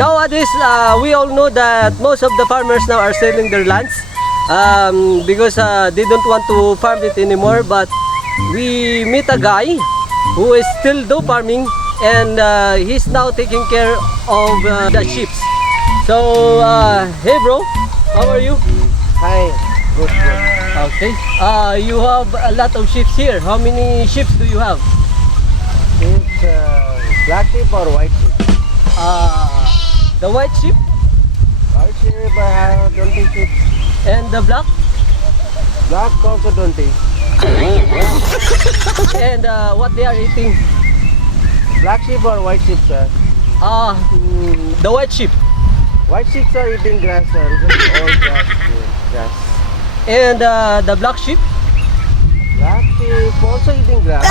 Nowadays, we all know that most of the farmers now are selling their lands because they don't want to farm it anymore. But we meet a guy who is still do farming, and he's now taking care of the sheep. So, hey bro, how are you? Hi, good. Okay. You have a lot of sheep here. How many sheep do you have? It's black sheep or white sheep? The white sheep White sheep I have 20 sheep. and the black. Black also 20. And what they are eating? Black sheep or white sheep, sir? The white sheep. White sheep are eating grass, sir. All grass. Grass. And the black sheep. Black sheep also eating grass.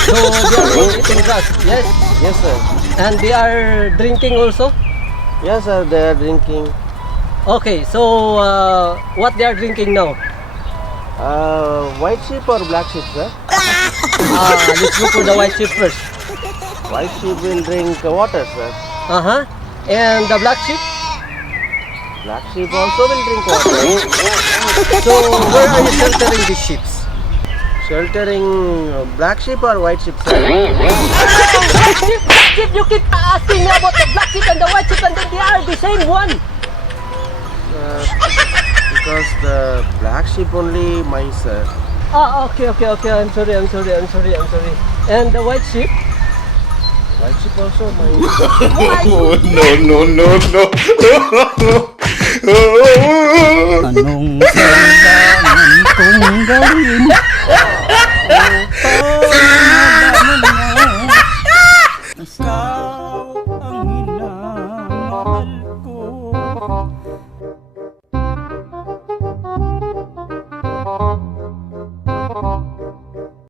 So they are all eating grass. Yes. Yes, sir. And they are drinking also. Yes, sir. They are drinking. Okay. So what they are drinking now? White sheep or black sheep, sir? Let's go for the white sheep first. White sheep will drink water, sir. And the black sheep. Black sheep also will drink water. So where are you sheltering these sheep? Sheltering black sheep or white sheep, sir? Black sheep, black sheep. You keep asking me about the black sheep and the white sheep, and then they are the same one. Because the black sheep only mine, sir. Okay. I'm sorry. And the white sheep? White sheep also mine. Oh, no. Anong kailangan kong gawin? Ikaw ang minamahal ko.